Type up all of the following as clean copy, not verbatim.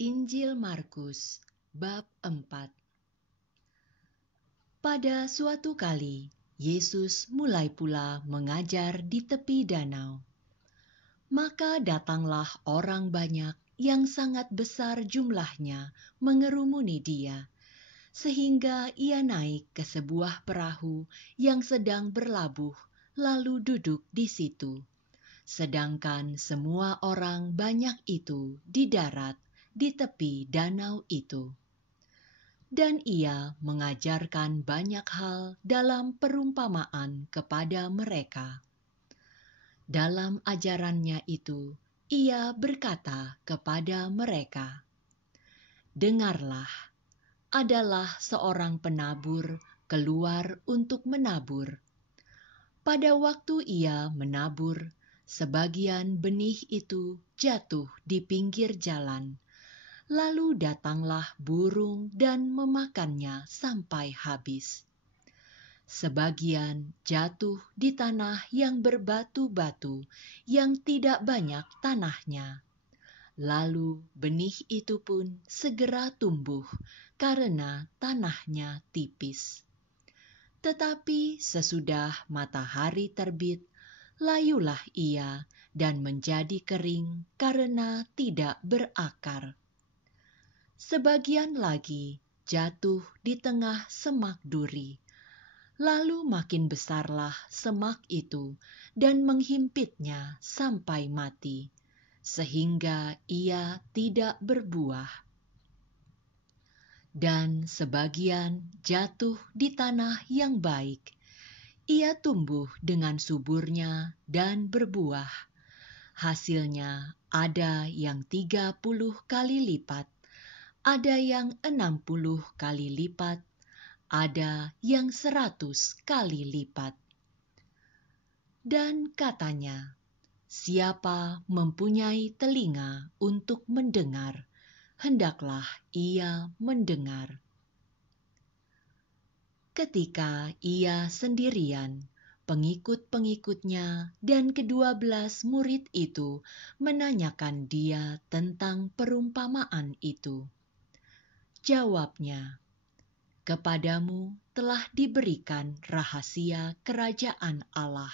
Injil Markus bab 4. Pada suatu kali, Yesus mulai pula mengajar di tepi danau. Maka datanglah orang banyak yang sangat besar jumlahnya mengerumuni dia, sehingga ia naik ke sebuah perahu yang sedang berlabuh, lalu duduk di situ. Sedangkan semua orang banyak itu di darat di tepi danau itu. Dan ia mengajarkan banyak hal dalam perumpamaan kepada mereka. Dalam ajarannya itu, ia berkata kepada mereka, "Dengarlah, adalah seorang penabur keluar untuk menabur. Pada waktu ia menabur, sebagian benih itu jatuh di pinggir jalan. Lalu datanglah burung dan memakannya sampai habis. Sebagian jatuh di tanah yang berbatu-batu, yang tidak banyak tanahnya. Lalu benih itu pun segera tumbuh, karena tanahnya tipis. Tetapi sesudah matahari terbit, layulah ia dan menjadi kering karena tidak berakar. Sebagian lagi jatuh di tengah semak duri. Lalu makin besarlah semak itu dan menghimpitnya sampai mati, sehingga ia tidak berbuah. Dan sebagian jatuh di tanah yang baik. Ia tumbuh dengan suburnya dan berbuah. Hasilnya ada yang 30 kali lipat, ada yang 60 kali lipat, ada yang 100 kali lipat. Dan katanya, siapa mempunyai telinga untuk mendengar, hendaklah ia mendengar. Ketika ia sendirian, pengikut-pengikutnya dan ke-12 murid itu menanyakan dia tentang perumpamaan itu. Jawabnya, "Kepadamu telah diberikan rahasia kerajaan Allah,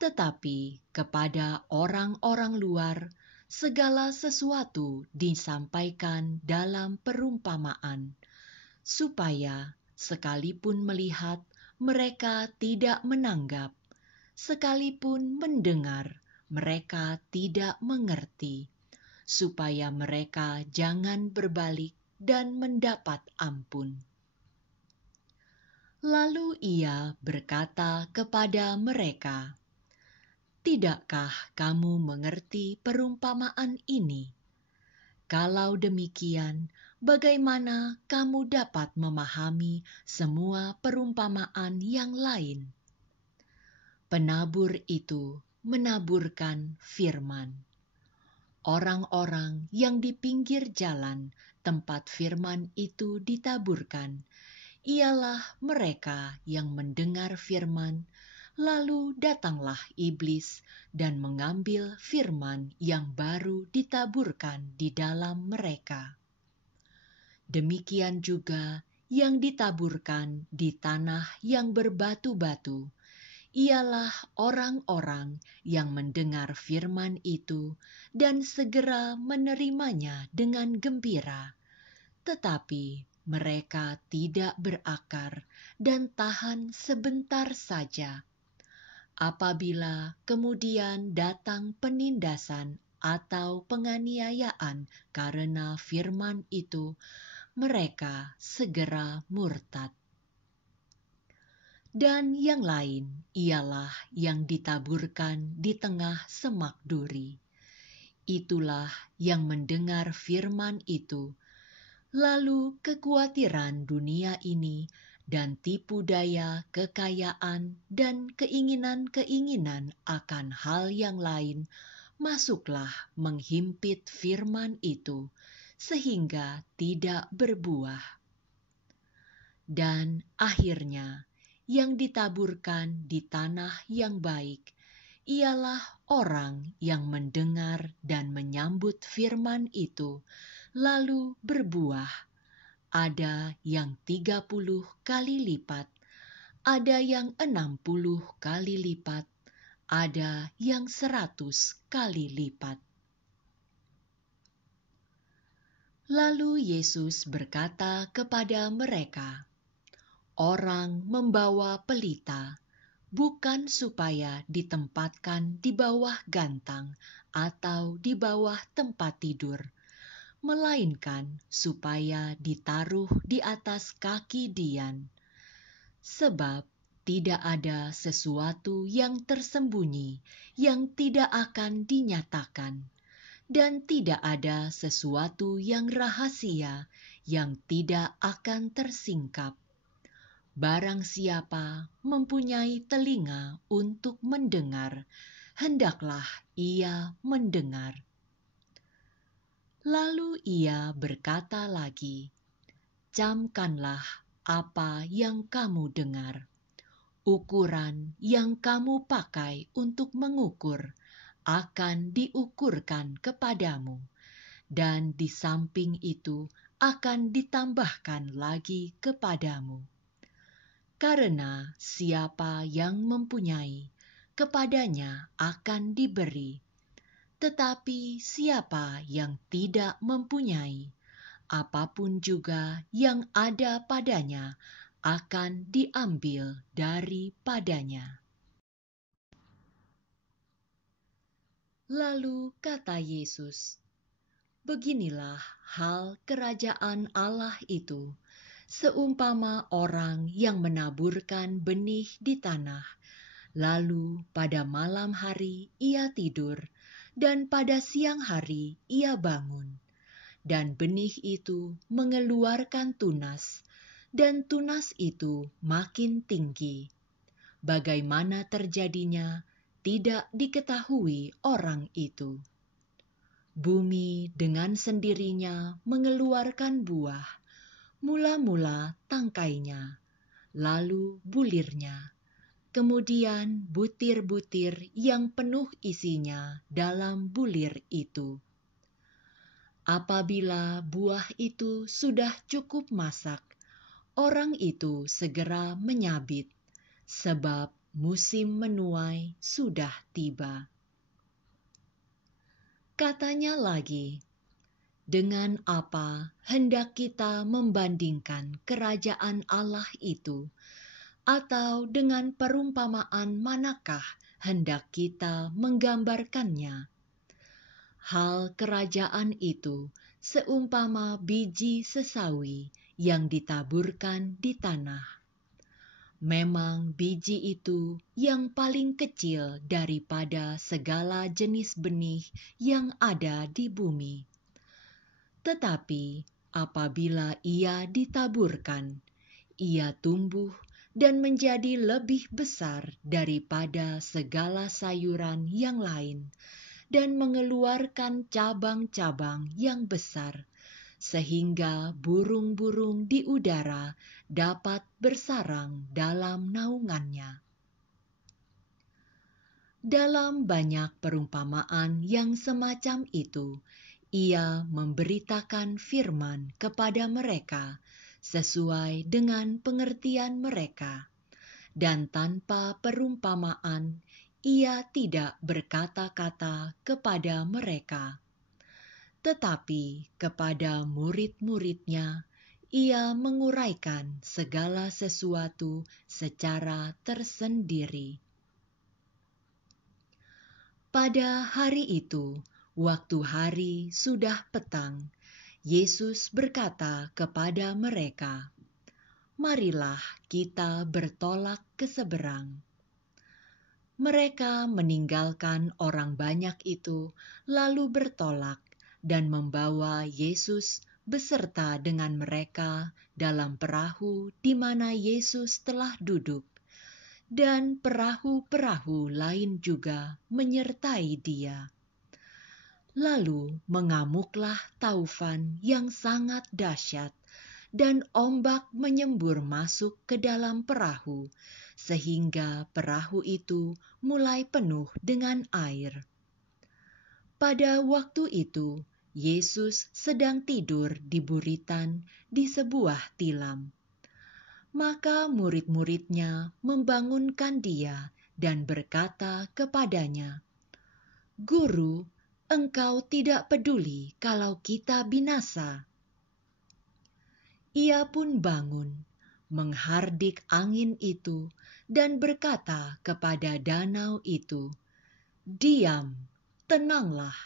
tetapi kepada orang-orang luar segala sesuatu disampaikan dalam perumpamaan, supaya sekalipun melihat mereka tidak menanggap, sekalipun mendengar mereka tidak mengerti, supaya mereka jangan berbalik dan mendapat ampun." Lalu ia berkata kepada mereka, "Tidakkah kamu mengerti perumpamaan ini? Kalau demikian, bagaimana kamu dapat memahami semua perumpamaan yang lain?" Penabur itu menaburkan firman. Orang-orang yang di pinggir jalan tempat firman itu ditaburkan, ialah mereka yang mendengar firman, lalu datanglah iblis dan mengambil firman yang baru ditaburkan di dalam mereka. Demikian juga yang ditaburkan di tanah yang berbatu-batu, ialah orang-orang yang mendengar firman itu dan segera menerimanya dengan gembira, tetapi mereka tidak berakar dan tahan sebentar saja. Apabila kemudian datang penindasan atau penganiayaan karena firman itu, mereka segera murtad. Dan yang lain ialah yang ditaburkan di tengah semak duri. Itulah yang mendengar firman itu, lalu kekhawatiran dunia ini dan tipu daya kekayaan dan keinginan-keinginan akan hal yang lain masuklah menghimpit firman itu, sehingga tidak berbuah. Dan akhirnya yang ditaburkan di tanah yang baik, ialah orang yang mendengar dan menyambut firman itu, lalu berbuah. Ada yang 30 kali lipat, ada yang 60 kali lipat, ada yang 100 kali lipat. Lalu Yesus berkata kepada mereka, "Orang membawa pelita, bukan supaya ditempatkan di bawah gantang atau di bawah tempat tidur, melainkan supaya ditaruh di atas kaki dian. Sebab tidak ada sesuatu yang tersembunyi yang tidak akan dinyatakan, dan tidak ada sesuatu yang rahasia yang tidak akan tersingkap. Barang siapa mempunyai telinga untuk mendengar, hendaklah ia mendengar." Lalu ia berkata lagi, "Camkanlah apa yang kamu dengar. Ukuran yang kamu pakai untuk mengukur akan diukurkan kepadamu, dan di samping itu akan ditambahkan lagi kepadamu. Karena siapa yang mempunyai, kepadanya akan diberi. Tetapi siapa yang tidak mempunyai, apapun juga yang ada padanya akan diambil daripadanya." Lalu kata Yesus, "Beginilah hal kerajaan Allah itu, seumpama orang yang menaburkan benih di tanah, lalu pada malam hari ia tidur, dan pada siang hari ia bangun, dan benih itu mengeluarkan tunas, dan tunas itu makin tinggi. Bagaimana terjadinya, tidak diketahui orang itu. Bumi dengan sendirinya mengeluarkan buah, mula-mula tangkainya, lalu bulirnya, kemudian butir-butir yang penuh isinya dalam bulir itu. Apabila buah itu sudah cukup masak, orang itu segera menyabit, sebab musim menuai sudah tiba." Katanya lagi, "Dengan apa hendak kita membandingkan kerajaan Allah itu? Atau dengan perumpamaan manakah hendak kita menggambarkannya? Hal kerajaan itu seumpama biji sesawi yang ditaburkan di tanah. Memang biji itu yang paling kecil daripada segala jenis benih yang ada di bumi. Tetapi apabila ia ditaburkan, ia tumbuh dan menjadi lebih besar daripada segala sayuran yang lain, dan mengeluarkan cabang-cabang yang besar, sehingga burung-burung di udara dapat bersarang dalam naungannya." Dalam banyak perumpamaan yang semacam itu, ia memberitakan firman kepada mereka sesuai dengan pengertian mereka, dan tanpa perumpamaan ia tidak berkata-kata kepada mereka. Tetapi kepada murid-muridnya, ia menguraikan segala sesuatu secara tersendiri. Pada hari itu, waktu hari sudah petang, Yesus berkata kepada mereka, "Marilah kita bertolak ke seberang." Mereka meninggalkan orang banyak itu, lalu bertolak dan membawa Yesus beserta dengan mereka dalam perahu di mana Yesus telah duduk, dan perahu-perahu lain juga menyertai Dia. Lalu mengamuklah taufan yang sangat dahsyat, dan ombak menyembur masuk ke dalam perahu, sehingga perahu itu mulai penuh dengan air. Pada waktu itu, Yesus sedang tidur di buritan di sebuah tilam. Maka murid-muridnya membangunkan dia dan berkata kepadanya, "Guru, engkau tidak peduli kalau kita binasa." Ia pun bangun, menghardik angin itu, dan berkata kepada danau itu, "Diam, tenanglah."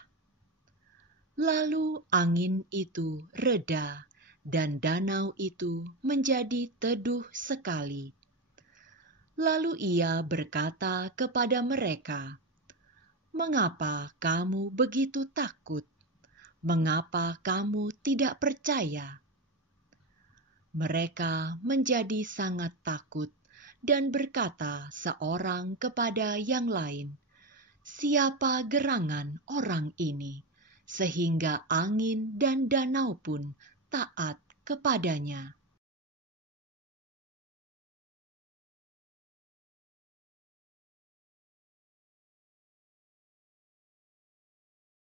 Lalu angin itu reda, dan danau itu menjadi teduh sekali. Lalu ia berkata kepada mereka, "Mengapa kamu begitu takut? Mengapa kamu tidak percaya?" Mereka menjadi sangat takut dan berkata seorang kepada yang lain, "Siapa gerangan orang ini, sehingga angin dan danau pun taat kepadanya?"